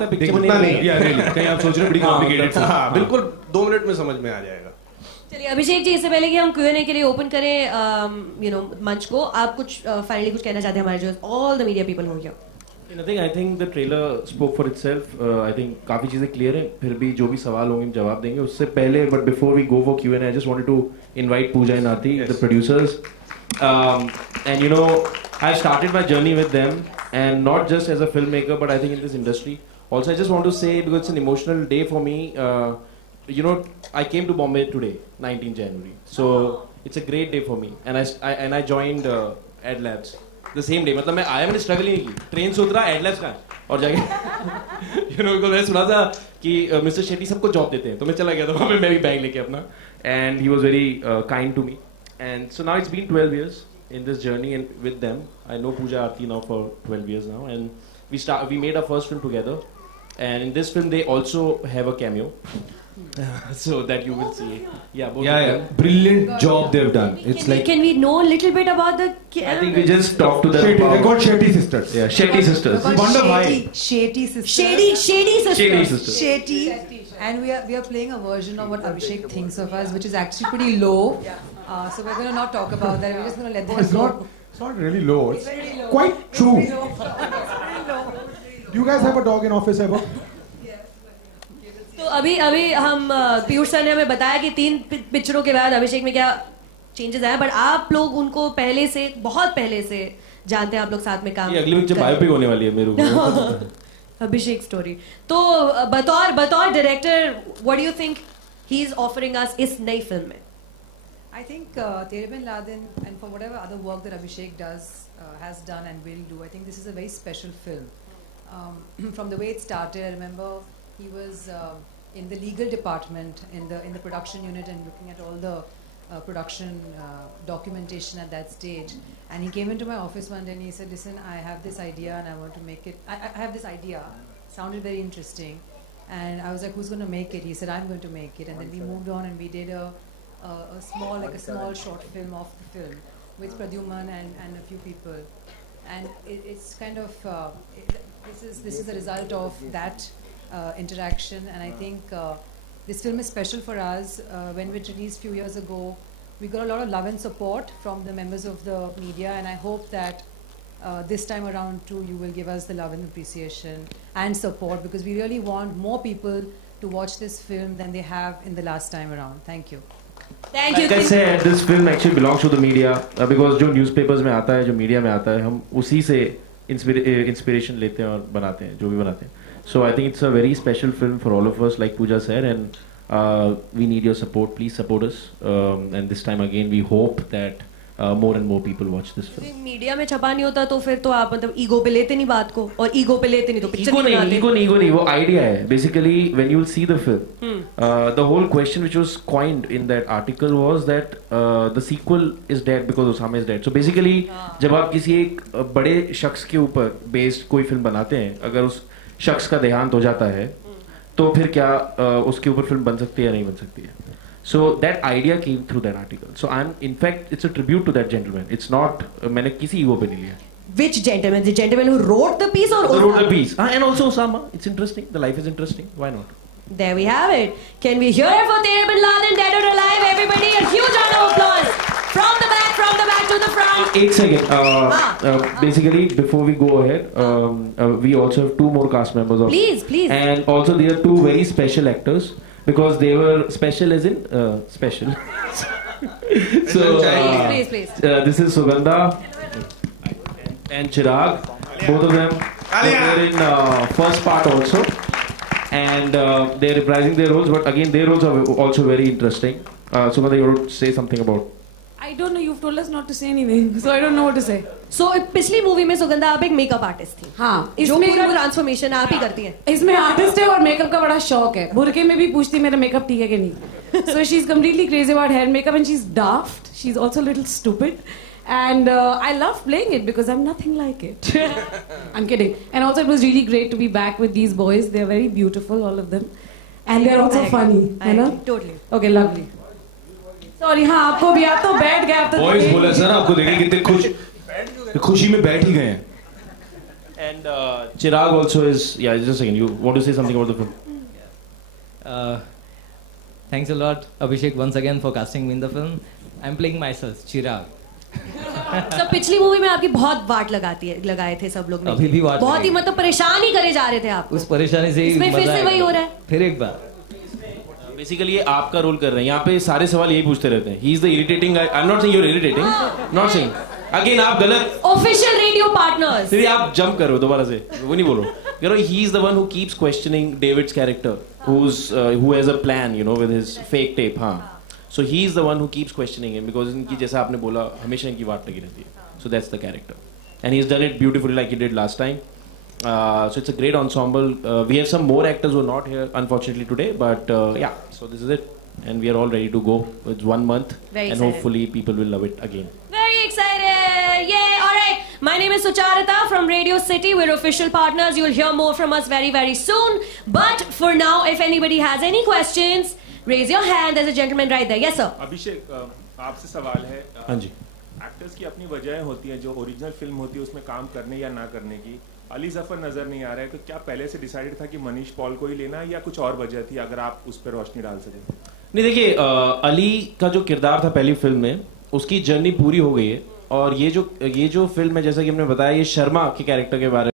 Picture बनी नहीं या really कहीं आप सोच रहे हो बड़ी कॉम्प्लिकेटेड। हाँ बिल्कुल 2 मिनट में समझ में आ जाएगा। चलिए अभिषेक जी, इससे पहले कि हम Q&A के लिए ओपन करें मंच को, आप कुछ फाइनली कुछ कहना चाहते हैं हमारे जो ऑल द मीडिया पीपल हो गया? Nothing, I think the trailer spoke for itself. I think काफी चीजें क्लियर हैं, फिर भी जो भी सवाल होंगे हम जवाब देंगे। उससे पहले but before we go for Q&A, I just wanted to invite Pooja and Aarti, the producers. And you know, I've started my journey with them, and not just as a filmmaker, but I think in this industry. Also, I just want to say, because it's an emotional day for me, you know, I came to Bombay today, 19 January. So it's a great day for me, and I joined Ad Labs the same day. मतलब मैं आया, मैंने struggle ही नहीं की, train से उतरा, Ad Labs कहाँ है और जाके you know, मैंने सुना था कि मिस्टर शेट्टी सबको जॉब देते हैं, तो मैं चला गया था वहाँ पे, मैं भी बैग लेके अपना, and he was very kind to me. And so now it's been 12 years in this journey, and with them, I know Pooja Aarti now for 12 years now, and we made our first film together. And in this film, they also have a cameo, so that you will see. Yeah, brilliant job they've done. It's like, can we know a little bit about the? I think we just talked to them. Shetty, they're called Shetty sisters. Yeah, Shetty sisters. We wonder why. Shetty sisters. Shady sisters. Shady sisters. Shetty. And we are playing a version of what Abhishek thinks of us, which is actually pretty low. So we're going to not talk about that. We're just going to let them go. It's not really low. It's Very low. quite true. It's very low. Do you guys have a dog in office ever? तो अभी हम Piyush sir ने हमें बताया कि 3 पिक्चरों के बाद अभिषेक में क्या चेंजेस आया, बट आप लोग उनको पहले से, बहुत पहले से जानते हैं, आप लोग साथ में काम। ये अगली पिक्चर बायोपिक होने वाली है मेरे को। अभिषेक स्टोरी। तो बतौर director, what do you think he is offering us इस नई फिल्म में? I think Tere Bin Laden, and for whatever other work that Abhishek has done and will do, I think this is a very special film. From the way it started, I remember he was in the legal department in the production unit and looking at all the production documentation at that stage. And he came into my office one day and he said, "Listen, I have this idea and I want to make it. I have this idea. Sounded very interesting." And I was like, "Who's going to make it?" He said, "I'm going to make it." And then we moved on and we did a small short film of the film with Pradyuman and a few people, and it's kind of this is the result of that interaction. And I think this film is special for us. When we released a few years ago, we got a lot of love and support from the members of the media, and I hope that this time around too you will give us the love and appreciation and support, because we really want more people to watch this film than they have in the last time around. Thank you. Thank you. Like I said, this film actually belongs to the media because जो newspapers में आता है, जो media में आता है, हम उसी से inspiration लेते हैं और बनाते हैं, जो भी बनाते हैं. So I think it's a very special film for all of us, like Pooja said, and we need your support. Please support us. And this time again, we hope that more and more people watch this film. Media में छपा नहीं होता तो फिर तो आप मतलब ego पे लेते नहीं बात को, और ईगो पे लेते नहीं तो पिक्चर नहीं बनाते। ईगो नहीं, वो आइडिया है। Basically, when you will see the film, the whole question which was coined in that article was that the sequel is dead because Osama is dead. So basically, जब आप किसी एक बड़े शख्स के ऊपर based कोई फिल्म बनाते हैं, अगर उस शख्स का देहांत हो जाता है, तो फिर क्या उसके ऊपर फिल्म बन सकती है या नहीं बन सकती है? So that idea came through that article. So in fact, it's a tribute to that gentleman. It's not, मैंने किसी ईगो पे नहीं लिया. Which gentleman? The gentleman who wrote the piece or Osama? Wrote the piece. And also Osama. It's interesting. The life is interesting. Why not? There we have it. Can we hear it for Tere Bin Laden, Dead or Alive? Everybody, a huge round of applause. From the back to the front. 8 seconds. Basically, before we go ahead, we also have 2 more cast members. Please. And also there are 2 very special actors. Because they were special as in special. So please. This is Sugandha and Chirag. Both of them were in first part also, and they're reprising their roles. But again, their roles are also very interesting. Sugandha, you want to say something about? I don't know. You've told us not to say anything, so I don't know what to say. So पिछली movie में सुगंधा आप एक makeup artist थी। हाँ, जो पूरा transformation आप ही करती हैं। इसमें आर्टिस्ट है और मेकअप का बड़ा शौक है। बुरके में भी पूछती मेरा मेकअप ठीक है कि नहीं। So she's completely crazy about hair and makeup, and she's daft. She's also a little stupid, and I love playing it because I'm nothing like it. I'm kidding. And also it was really great to be back with these boys. They're very beautiful, all of them, and they're also funny. You know? Totally. Okay, lovely. Sorry, हाँ आपको भी, आप तो बैठ गए, आप तो boys बोला सर आपको देखें कितने खुशी में बैठ ही गए हैं। And And Chirag also is, yeah, just a second, you want to say something about the film? Thanks a lot, Abhishek, once again for casting me in the film. I'm playing myself, Chirag. सब पिछली movie में आपकी बहुत वाट लगाए थे सब लोग ने। अभी भी वाट बहुत ही लगेगी। मतलब परेशान ही करे जा रहे थे आप। उस परेशानी से ही इसमें फिर मजा से आएगा। वही हो रहा है। फिर एक बार। बेसिकली ये आपका रोल कर रहे हैं, यहाँ पे सारे सवाल यही पूछते रहते हैं। He is the irritating guy, I am not saying you are irritating, not saying again, आप गलत ऑफिशियल रेडियो पार्टनर्स। फिर आप जंप करो दोबारा से, वो नहीं बोलो। You know, he is the one who keeps questioning David's character, who has a plan, you know, with his fake tape, हाँ. So he is the one who keeps questioning him because इनकी जैसा आपने बोला हमेशा इनकी वाट लगी रहती है. So that's the character, and he's done it beautifully like he did last time. So it's a great ensemble. We have some more actors who are not here unfortunately today, but yeah. So this is it, and we are all ready to go. It's 1 month, Very and excited. hopefully people will love it again. Very excited! Yay! All right. My name is Sucharita from Radio City. We're official partners. You'll hear more from us very, very soon. But for now, if anybody has any questions, raise your hand. There's a gentleman right there. Yes, sir. अभिषेक, आपसे सवाल है। हाँ जी। Actors की अपनी वजहें होती हैं जो original film होती है उसमें काम करने या ना करने की। अली जफर नजर नहीं आ रहा है, तो क्या पहले से डिसाइडेड था कि मनीष पॉल को ही लेना या कुछ और वजह थी? अगर आप उस पर रोशनी डाल सके। नहीं देखिए, अली का जो किरदार था पहली फिल्म में, उसकी जर्नी पूरी हो गई है, और ये जो फिल्म है जैसा कि हमने बताया, ये शर्मा के कैरेक्टर के बारे में